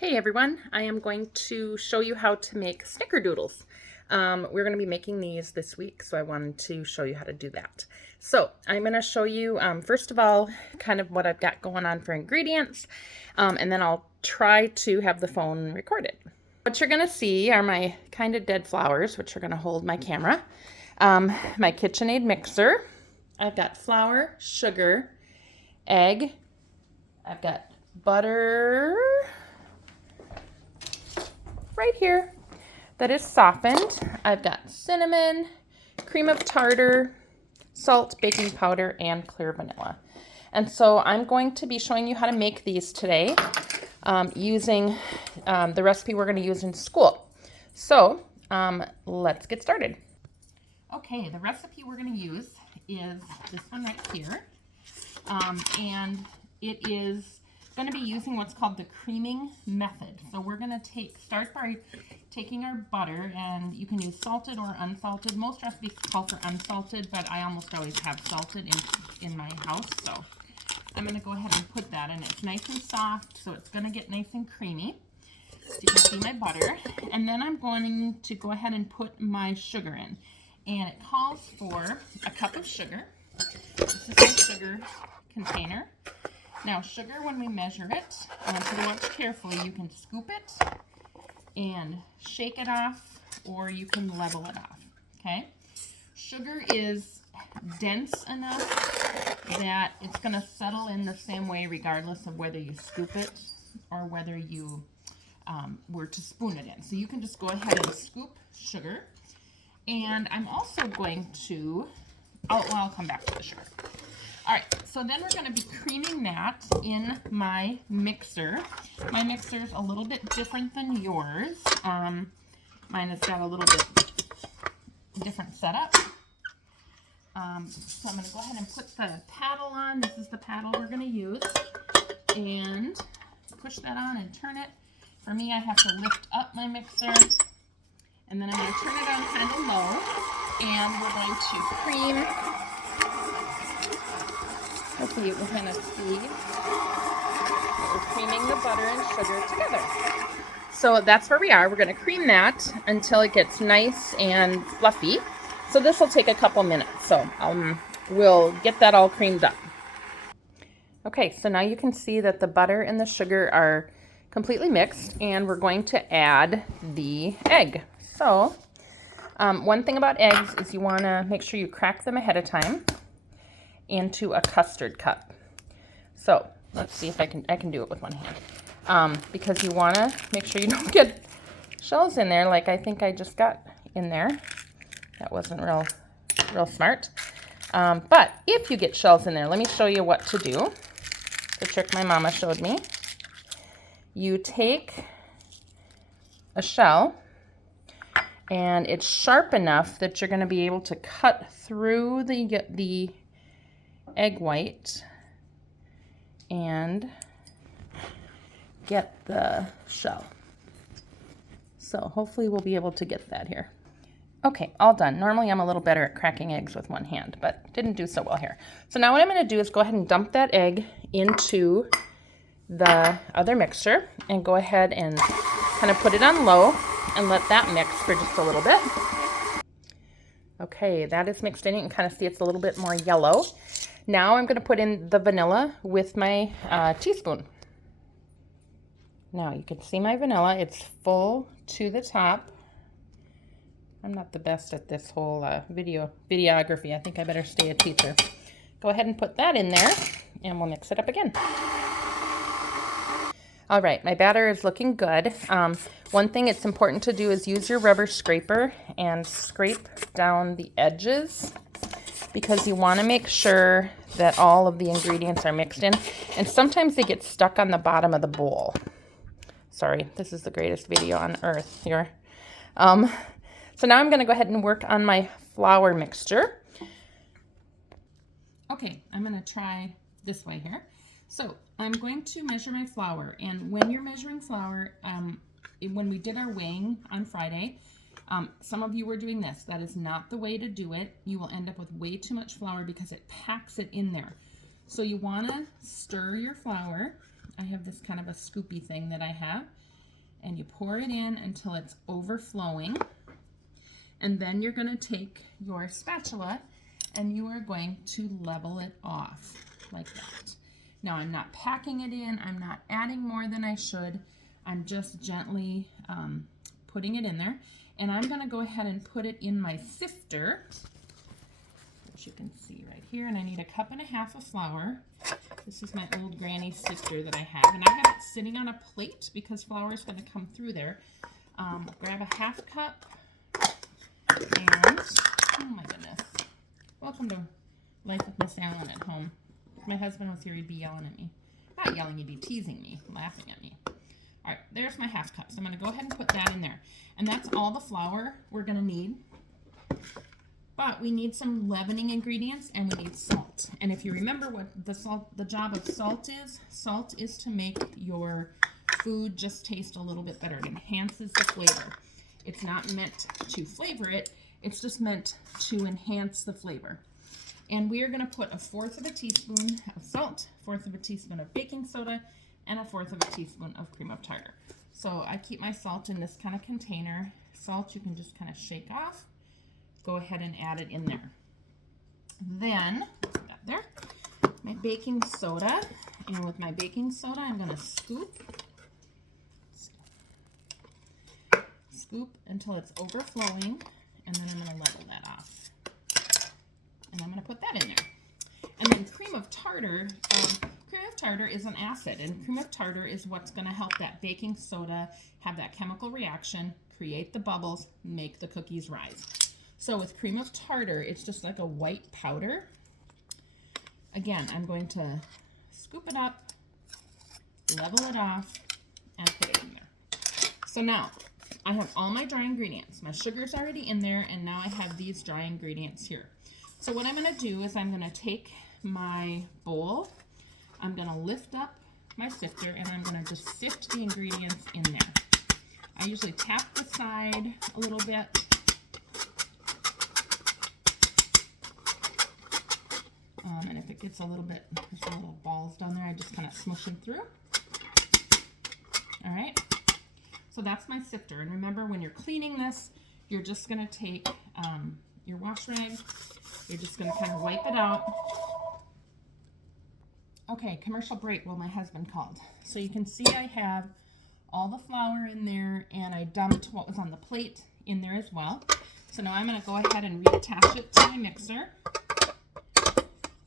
Hey everyone, I am going to show you how to make snickerdoodles. We're going to be making these this week, so I wanted to show you how to do that. So I'm going to show you, first of all, kind of what I've got going on for ingredients, and then I'll try to have the phone record it. What you're going to see are my kind of dead flowers, which are going to hold my camera, my KitchenAid mixer. I've got flour, sugar, egg, I've got butter right here that is softened. I've got cinnamon, cream of tartar, salt, baking powder, and clear vanilla. And so I'm going to be showing you how to make these today using the recipe we're going to use in school. So let's get started. Okay, the recipe we're going to use is this one right here. And it is going to be using what's called the creaming method. So we're going to start by taking our butter, and you can use salted or unsalted. Most recipes call for unsalted, but I almost always have salted in my house. So I'm going to go ahead and put that in. It's nice and soft, so it's going to get nice and creamy. So you can see my butter. And then I'm going to go ahead and put my sugar in. And it calls for a cup of sugar. This is my sugar container. Now sugar, when we measure it, to watch carefully, you can scoop it and shake it off, or you can level it off, okay? Sugar is dense enough that it's going to settle in the same way regardless of whether you scoop it or whether you were to spoon it in. So you can just go ahead and scoop sugar. And I'm also going to, I'll come back to the sugar. All right, so then we're going to be creaming that in my mixer. My mixer's a little bit different than yours. Mine has got a little bit different setup. So I'm going to go ahead and put the paddle on. This is the paddle we're going to use. And push that on and turn it. For me, I have to lift up my mixer. And then I'm going to turn it on kind of low. And we're going to cream. Hopefully you can kind of see that we're creaming the butter and sugar together. So that's where we are. We're going to cream that until it gets nice and fluffy. So this will take a couple minutes. So we'll get that all creamed up. Okay, so now you can see that the butter and the sugar are completely mixed, and we're going to add the egg. So one thing about eggs is you want to make sure you crack them ahead of time into a custard cup. So let's see if I can do it with one hand, because you want to make sure you don't get shells in there like I think I just got in there. That wasn't real smart. But if you get shells in there, let me show you what to do. The trick my mama showed me. You take a shell, and it's sharp enough that you're going to be able to cut through the egg white and get the shell. So hopefully we'll be able to get that here. Okay, all done. Normally I'm a little better at cracking eggs with one hand, but didn't do so well here. So now what I'm going to do is go ahead and dump that egg into the other mixture and go ahead and kind of put it on low and let that mix for just a little bit. Okay, that is mixed in. You can kind of see it's a little bit more yellow. Now I'm going to put in the vanilla with my teaspoon. Now you can see my vanilla. It's full to the top. I'm not the best at this whole videography. I think I better stay a teacher. Go ahead and put that in there, and we'll mix it up again. All right, my batter is looking good. One thing it's important to do is use your rubber scraper and scrape down the edges, because you want to make sure that all of the ingredients are mixed in. And sometimes they get stuck on the bottom of the bowl. Sorry, this is the greatest video on earth here. So now I'm going to go ahead and work on my flour mixture. Okay, I'm going to try this way here. So I'm going to measure my flour. And when you're measuring flour, when we did our weighing on Friday, some of you were doing this. That is not the way to do it. You will end up with way too much flour because it packs it in there. So you want to stir your flour. I have this kind of a scoopy thing that I have. and you pour it in until it's overflowing. And then you're going to take your spatula and you are going to level it off like that. Now I'm not packing it in, I'm not adding more than I should. I'm just gently putting it in there. And I'm going to go ahead and put it in my sifter, which you can see right here. And I need 1.5 cups of flour. This is my old granny sifter that I have. And I have it sitting on a plate because flour is going to come through there. Grab 1/2 cup. And, oh my goodness. Welcome to Life with Miss Allen at home. If my husband was here, he'd be yelling at me. Not yelling, he'd be teasing me, laughing at me. All right, there's my 1/2 cup. So I'm going to go ahead and put that in there. And that's all the flour we're going to need. But we need some leavening ingredients and we need salt. And if you remember what the job of salt is to make your food just taste a little bit better. It enhances the flavor. It's not meant to flavor it. It's just meant to enhance the flavor. And we are going to put 1/4 teaspoon of salt, 1/4 teaspoon of baking soda, and 1/4 teaspoon of cream of tartar. So I keep my salt in this kind of container. Salt you can just kind of shake off. Go ahead and add it in there. Then, put that there, my baking soda. And with my baking soda, I'm going to scoop until it's overflowing. And then I'm going to level that off. And I'm going to put that in there. And then cream of tartar is an acid, and cream of tartar is what's going to help that baking soda have that chemical reaction, create the bubbles, make the cookies rise. So with cream of tartar, it's just like a white powder. Again, I'm going to scoop it up, level it off, and put it in there. So now, I have all my dry ingredients. My sugar's already in there, and now I have these dry ingredients here. So what I'm going to do is I'm going to take my bowl, I'm going to lift up my sifter, and I'm going to just sift the ingredients in there. I usually tap the side a little bit. And if it gets a little bit, there's a little balls down there, I just kind of smush them through. All right. So that's my sifter. And remember, when you're cleaning this, you're just going to take your wash rag. You're just going to kind of wipe it out. Okay, commercial break while my husband called. So you can see I have all the flour in there, and I dumped what was on the plate in there as well. So now I'm going to go ahead and reattach it to my mixer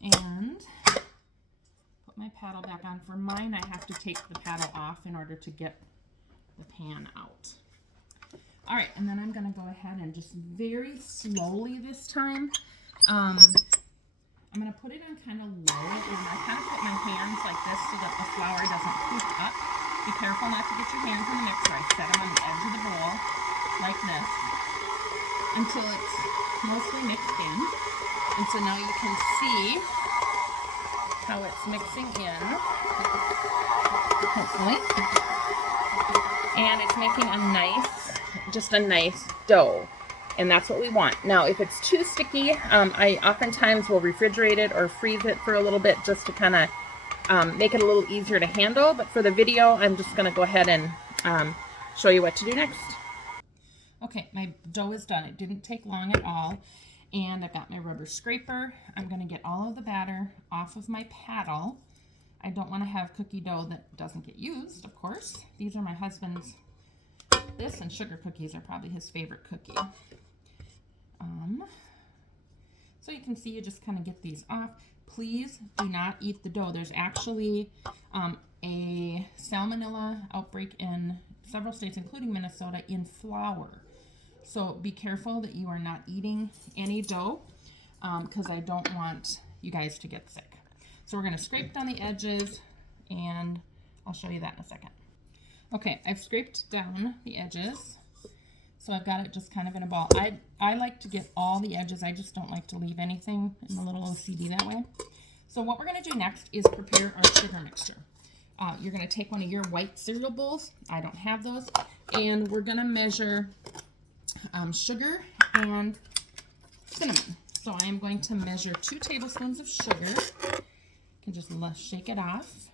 and put my paddle back on. For mine, I have to take the paddle off in order to get the pan out. All right, and then I'm going to go ahead and just very slowly this time, I'm going to put it on kind of low, and I kind of put my hands like this so that the flour doesn't poop up. Be careful not to get your hands in the mixer. I set them on the edge of the bowl like this until it's mostly mixed in. And so now you can see how it's mixing in, hopefully. And it's making just a nice dough. And that's what we want. Now, if it's too sticky, I oftentimes will refrigerate it or freeze it for a little bit just to kind of make it a little easier to handle. But for the video, I'm just going to go ahead and show you what to do next. Okay, my dough is done. It didn't take long at all. And I've got my rubber scraper. I'm going to get all of the batter off of my paddle. I don't want to have cookie dough that doesn't get used, of course. These are my husband's. This and sugar cookies are probably his favorite cookie. So you can see you just kind of get these off. Please do not eat the dough. There's actually a salmonella outbreak in several states, including Minnesota, in flour. So be careful that you are not eating any dough because I don't want you guys to get sick. So we're going to scrape down the edges, and I'll show you that in a second. Okay, I've scraped down the edges, so I've got it just kind of in a ball. I like to get all the edges. I just don't like to leave anything. I'm a little OCD that way. So what we're going to do next is prepare our sugar mixture. You're going to take one of your white cereal bowls. I don't have those. And we're going to measure sugar and cinnamon. So I am going to measure 2 tablespoons of sugar. You can just shake it off.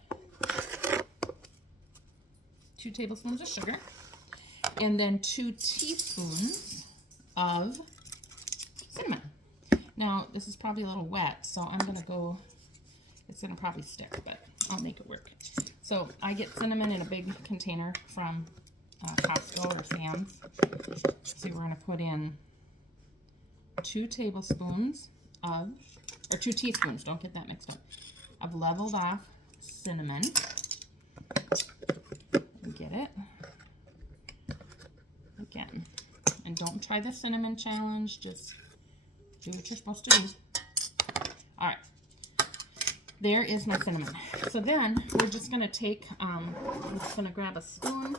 2 tablespoons of sugar. And then 2 teaspoons of cinnamon. Now, this is probably a little wet, so I'm going to go, it's going to probably stick, but I'll make it work. So I get cinnamon in a big container from Costco or Sam's. So we're going to put in 2 tablespoons of, or 2 teaspoons, don't get that mixed up, of leveled off cinnamon. Get it? Again. And don't try the cinnamon challenge, just do what you're supposed to do. All right. There is my cinnamon. So then we're just going to take, I'm just going to grab a spoon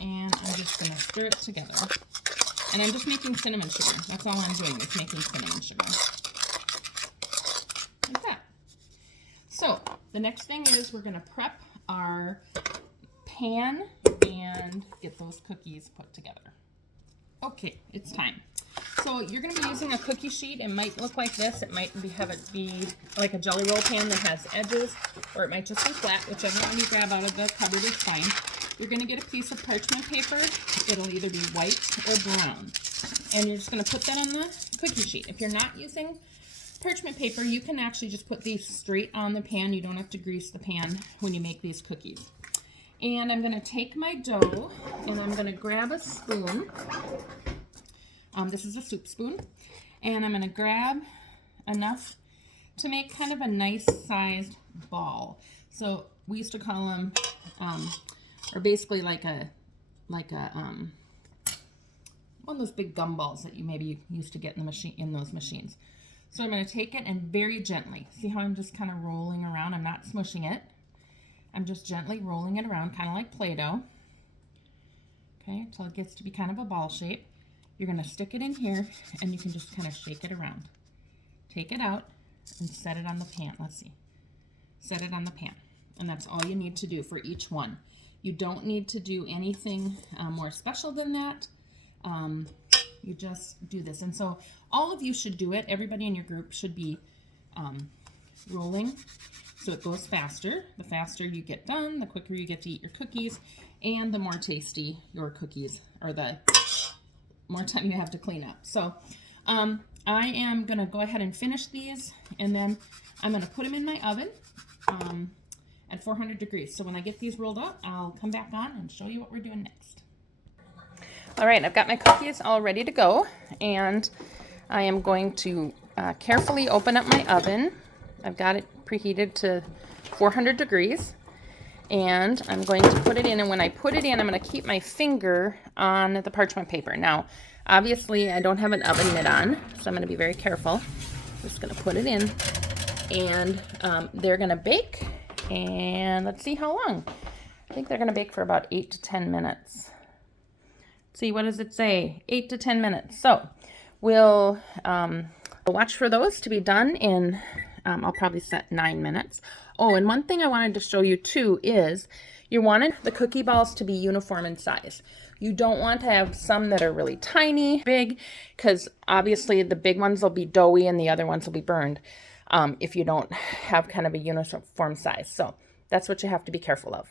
and I'm just going to stir it together. And I'm just making cinnamon sugar. That's all I'm doing is making cinnamon sugar. Like that. So the next thing is we're going to prep our pan and get those cookies put together. Okay, it's time. So you're going to be using a cookie sheet. It might look like this. It might have it be like a jelly roll pan that has edges, or it might just be flat. Whichever one you grab out of the cupboard is fine. You're going to get a piece of parchment paper. It'll either be white or brown. And you're just going to put that on the cookie sheet. If you're not using parchment paper, you can actually just put these straight on the pan. You don't have to grease the pan when you make these cookies. And I'm going to take my dough and I'm going to grab a spoon. This is a soup spoon. And I'm going to grab enough to make kind of a nice sized ball. So we used to call them, or basically like a one of those big gumballs that you maybe used to get in the machine, in those machines. So I'm going to take it and very gently, see how I'm just kind of rolling around. I'm not smushing it. I'm just gently rolling it around, kind of like Play-Doh. Okay, until it gets to be kind of a ball shape. You're going to stick it in here and you can just kind of shake it around. Take it out and set it on the pan. Let's see. Set it on the pan. And that's all you need to do for each one. You don't need to do anything more special than that. You just do this. And so all of you should do it. Everybody in your group should be rolling so it goes faster. The faster you get done, the quicker you get to eat your cookies, and the more tasty your cookies, or the more time you have to clean up. So I am going to go ahead and finish these, and then I'm going to put them in my oven at 400 degrees. So when I get these rolled up, I'll come back on and show you what we're doing next. All right, I've got my cookies all ready to go, and I am going to carefully open up my oven. I've got it preheated to 400 degrees, and I'm going to put it in, and when I put it in, I'm going to keep my finger on the parchment paper. Now, obviously, I don't have an oven mitt on, so I'm going to be very careful. I'm just going to put it in, and they're going to bake, and let's see how long. I think they're going to bake for about 8 to 10 minutes. See, what does it say? 8 to 10 minutes. So we'll watch for those to be done in, I'll probably set 9 minutes. Oh, and one thing I wanted to show you too is you wanted the cookie balls to be uniform in size. You don't want to have some that are really tiny, big, because obviously the big ones will be doughy and the other ones will be burned if you don't have kind of a uniform size. So that's what you have to be careful of.